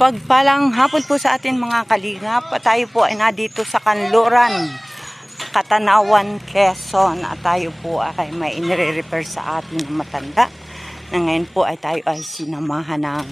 Mapagpalang hapon po sa atin mga kalingap. Tayo po ay nadito sa Kanluran, Katanawan, Quezon. At tayo po ay may inire-refer sa atin ng matanda. Na ngayon po ay tayo ay sinamahan ng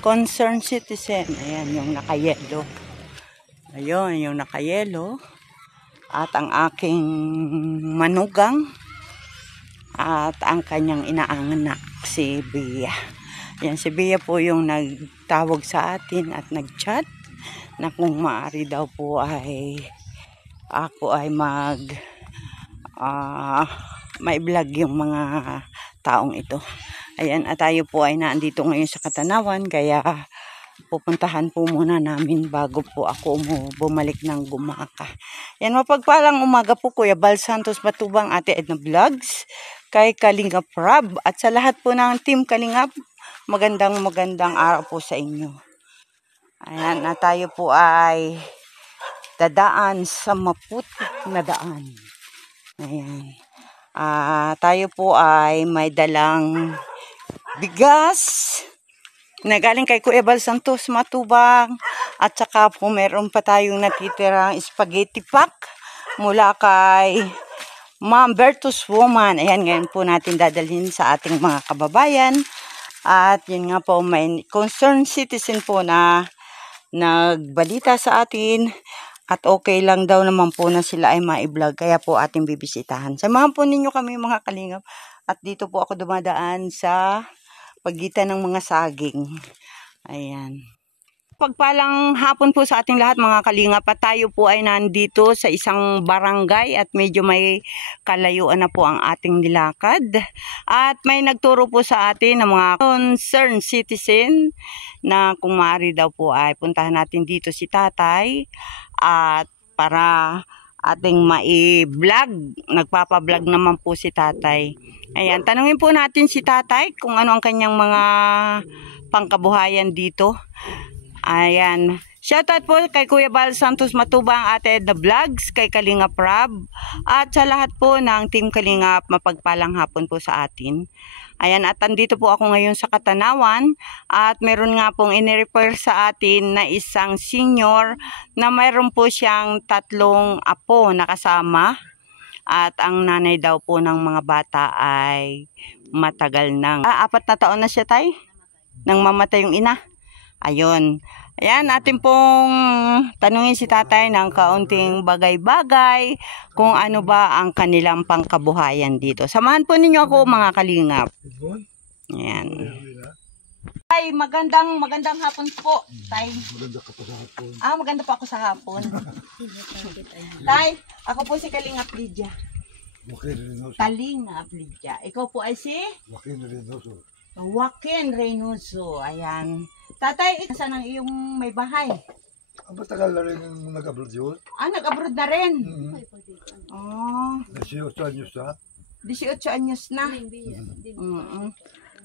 concerned citizen. Ayan yung nakayelo. Ayun yung nakayelo. At ang aking manugang. At ang kanyang inaanak si Bia. Yan, si Bia po yung nagtawag sa atin at nagchat na kung maaari daw po ay ako ay may vlog yung mga taong ito. Ayan, at tayo po ay naandito ngayon sa Katanawan, kaya pupuntahan po muna namin bago po ako bumalik ng Gumaka. Yan, mapagpalang umaga po Kuya Bal Santos Matubang, Ate Edna Vlogs, kay Kalingap Rab, at sa lahat po ng team Kalingap. Magandang araw po sa inyo. Ayan, na tayo po ay dadaan sa maputik na daan. Ayan. Tayo po ay may dalang bigas na galing kay Kuya Bal Santos Matubang. At saka po meron pa tayong natitirang spaghetti pack mula kay Ma'am Bertus Woman. Ayan, ngayon po natin dadalhin sa ating mga kababayan. At yun nga po, may concerned citizen po na nagbalita sa atin at okay lang daw naman po na sila ay ma-vlog, kaya po ating bibisitahan. Samahan po ninyo kami mga kalingap, at dito po ako dumadaan sa pagitan ng mga saging. Ayan. Pagpalang hapon po sa ating lahat mga kalingap, at tayo po ay nandito sa isang barangay at medyo may kalayuan na po ang ating nilakad. At may nagturo po sa atin ng mga concerned citizen na kung maaari daw po ay puntahan natin dito si tatay at para ating mai-vlog. Nagpapa-vlog naman po si tatay. Ayan, tanungin po natin si tatay kung ano ang kanyang mga pangkabuhayan dito. Ayan. Shoutout po kay Kuya Bal Santos Matubang, Ate Edna Vlogs, kay Kalingap Rab, at sa lahat po ng Team Kalingap. Mapagpalang hapon po sa atin. Ayan, at andito po ako ngayon sa Katanawan, at meron nga pong inirefer sa atin na isang senior na mayroon po siyang 3 apo na kasama, at ang nanay daw po ng mga bata ay matagal nang 4 na taon na siya, tay, nang mamatay yung ina. Ayun. Ayan, atin pong tanungin si tatay ng kaunting bagay-bagay kung ano ba ang kanilang pangkabuhayan dito. Samahan po ninyo ako mga kalingap. Ayan. Tay, magandang hapon po. Tay. Maganda ka pa sa hapon. Maganda pa ako sa hapon. Tay, ako po si Kalingap Lydia. Joaquin Reynoso. Kalingap Lydia. Ikaw po ay si? Joaquin Reynoso. Joaquin Reynoso. Ayan. Tatay, saan ang iyong may bahay? Matagal na rin yung nag-abroad yun. Nag-abroad na rin. Oh. 18 anyos na. 18 anyos na.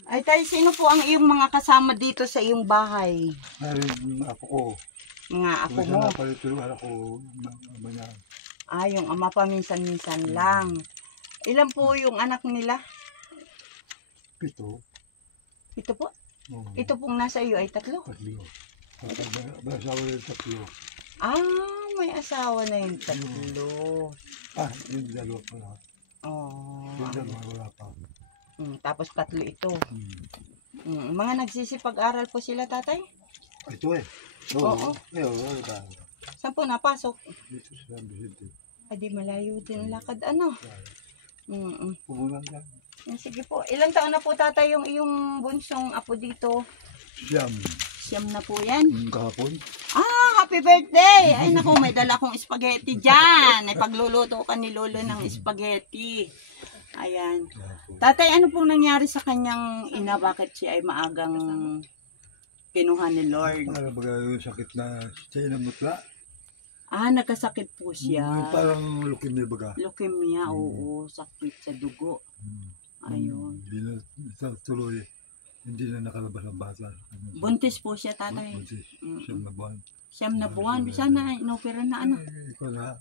Ay tayo, sino po ang iyong mga kasama dito sa iyong bahay? Narin ako ko. Mga apo mo? Palit yung anak ko. Yung ama pa minsan-minsan lang. Ilan po yung anak nila? 7. 7 po? Oh. Ito pong nasa iyo ay 3? 3. May asawa na yung 3. May asawa na yung 3. Yung dalawa pala. Yung dalawa wala pa. Tapos 3 ito. Mga nagsisipag-aral po sila, tatay? Ito eh. Oo. Saan po napasok? Dito sa San Vicente. Ay, di malayo din ang lakad, Pumunan lang. Sige po. Ilang taon na po, tatay, yung iyong bunsong apo dito? Siyam na po yan. Kahapon. Happy birthday! Ay naku, may dala kong spaghetti dyan. Ay pagluluto ka ni Lolo ng spaghetti. Ayan. Tatay, ano pong nangyari sa kanyang ina? Bakit siya ay maagang kinuha ni Lord? Para baga yung sakit na siya inamutla. Nagkasakit po siya. Parang leukemia baga. Leukemia, oo. Sakit sa dugo. Ayun. Hindi na tuloy. Hindi na nakalabas ang bata. Buntis po siya, tatay. Buntis. 7 na buwan. 7 na buwan. Sana inopera na ano? Ikaw na.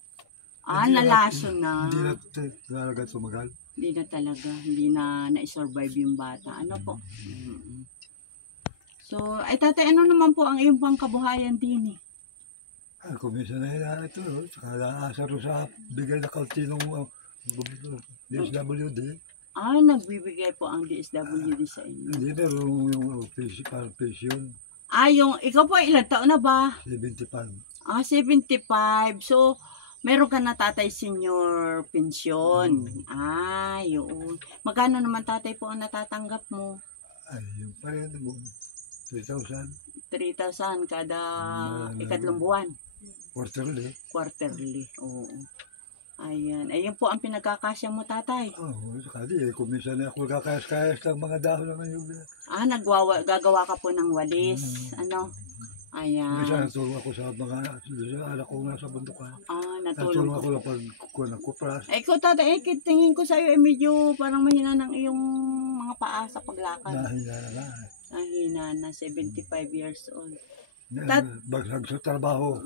Nalaso na. Hindi na talaga tumagal. Hindi na talaga. Hindi na na-survive yung bata. Ano po? So, ay tatay, ano naman po ang iyong pangkabuhayan din eh? Kung minsan na ito, saka naasa rin sa bigay na kaunti ng DSWD. Nagbibigay po ang DSWD sa inyo. Hindi na yung pension, Ikaw po, ilang taon na ba? 75. 75. So, meron ka na tatay senior pension. Yun. Magkano naman tatay po ang natatanggap mo? Yung pa rin mo, 3,000. 3,000 kada ikatlong buwan. Quarterly. Quarterly. Oo. Ayan. Ayun po ang pinagkakasya mo, tatay. Sakali kung minsan na ako kakayas-kayas ng mga dahon naman yung... Gagawa ka po ng walis. Ano? Ayan. Minsan natulong ako sa mga anak ko nasa bundukan. Natulong ako na pagkuha ng kupras. Ikaw, tatay, tingin ko sa'yo, medyo parang mahina ng iyong mga paa sa paglakad. Nahina na, 75 years old. Bagsag sa trabaho.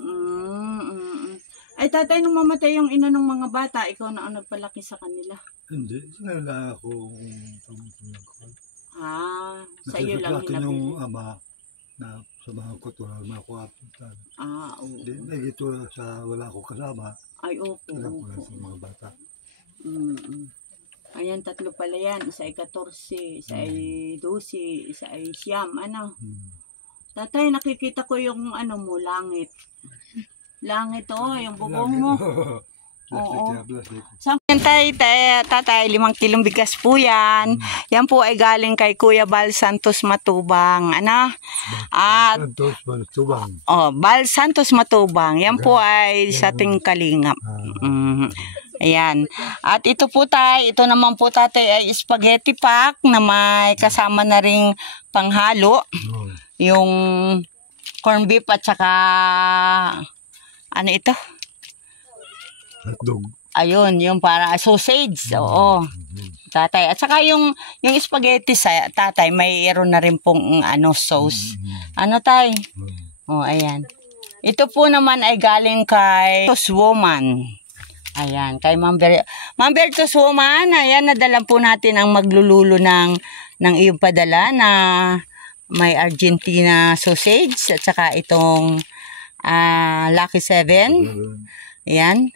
Ay, tatay, nung mamatay yung ina ng mga bata, ikaw na ang nagpalaki sa kanila. Hindi, na ako. Sa iyo lang hinapin. Yung ama na samahan ko ito, mga kuwapuntan. Oo. Hindi, ito sa wala ko kasama. Ay, opo. Alam ko lang sa mga bata. Ayan, 3 pala yan. Isa ay 14, isa ay 12, isa ay 9. Ano? Tatay, nakikita ko yung mo, langit. Langit yung bubong mo. Oo. Tatay, 5 kilong bigas po yan. Yan po ay galing kay Kuya Bal Santos Matubang. Ano? Santos Matubang. Bal Santos Matubang. Yan po ay sa ating kalingap. Ayan. At ito po ito naman po tatay ay spaghetti pack na may kasama na ring panghalo. Yung corn beef at saka ano ito? Hotdog. Ayun, yung para sausage. Oo. Tatay. At saka yung spaghetti sa tatay, mayroon na rin pong sauce. Ano tay? Ayan. Ito po naman ay galing kay Tos Woman. Ayan, kay Ma'am Bertos Woman. Ayan, nadala po natin ang maglululo ng iyong padala na may Argentina sausage at saka itong Lucky 7. Ayan.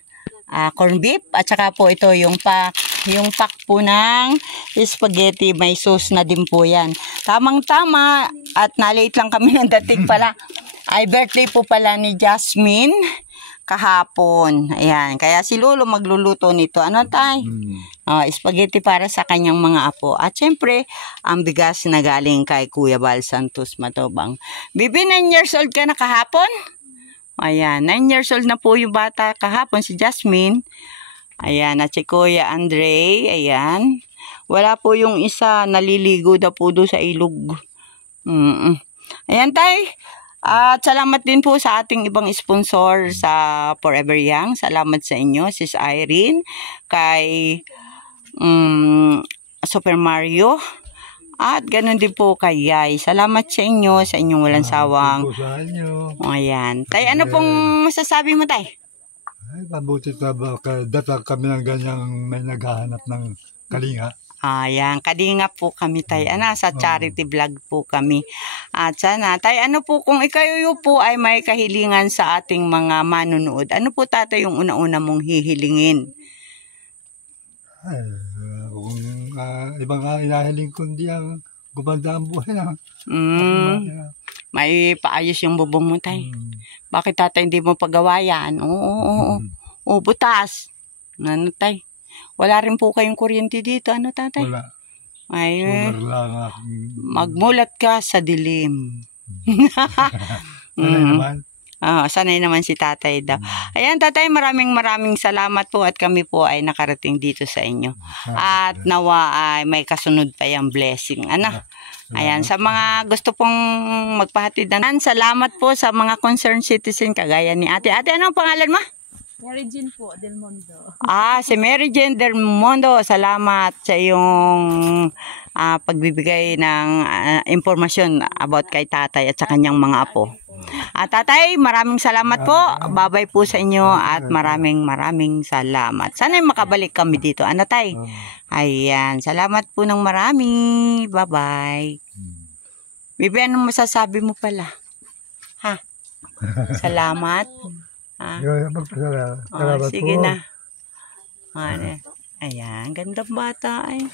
Corn beef at saka po ito yung pack po ng spaghetti, may sauce na din po yan. Tamang-tama at na-late lang kami ng dating pala. Ay birthday po pala ni Jasmine kahapon. Ayan, kaya si Lolo magluluto nito. Ano tay? Spaghetti para sa kanyang mga apo. At syempre, ang bigas na galing kay Kuya Bal Santos Matubang. Bibi, 9 years old ka na kahapon? Ayan, 9 years old na po yung bata kahapon, si Jasmine. Ayan, at si Kuya Andre. Ayan. Wala po yung isa, naliligo na po doon sa ilog. Ayan tay. At salamat din po sa ating ibang sponsor sa Forever Young. Salamat sa inyo, Sis Irene, kay Super Mario. At ganun din po kay Yay. Salamat sa inyo, sa inyong walang sawang. Ayan. Tay, ano pong masasabi mo, tay? Ay, mabuti na ba? Datang kami ng ganyang may naghahanap ng kalinga. Ayan, kalinga po kami tay. Sa charity vlog po kami. At sana, tay, ano po kung ikayo po ay may kahilingan sa ating mga manunood, ano po tatay yung una-una mong hihilingin? Ay, kung ibang inahiling kundi ang gumanda ang buhay na. May paayos yung bubong mo tay. Bakit tatay hindi mo pagawa yan? Oo, butas. Ano tay? Wala rin po kayong kuryente dito. Ano tatay? Wala. Ay, solar lang. magmulat ka sa dilim. Sanay naman. Sanay naman si tatay daw. Ayan tatay, maraming salamat po at kami po ay nakarating dito sa inyo. At nawa ay may kasunod pa yung blessing. Ayan, sa mga gusto pong magpahatid na, salamat po sa mga concerned citizen kagaya ni ate. Ate, anong pangalan mo? Mary Jane po, Del Mondo. Si Mary Jane Del Mondo. Salamat sa iyong pagbibigay ng impormasyon about kay tatay at sa kanyang mga apo. Tatay, maraming salamat po. Babay po sa inyo at maraming salamat. Sana'y makabalik kami dito. Ano tay? Ayan, salamat po ng marami. Bye-bye. Bibi, anong masasabi mo pala? Ha? Salamat. Ha? Yung magpasalamat. Oh, Salamat sige po. na. Ano? Ayan, gandang bata ay.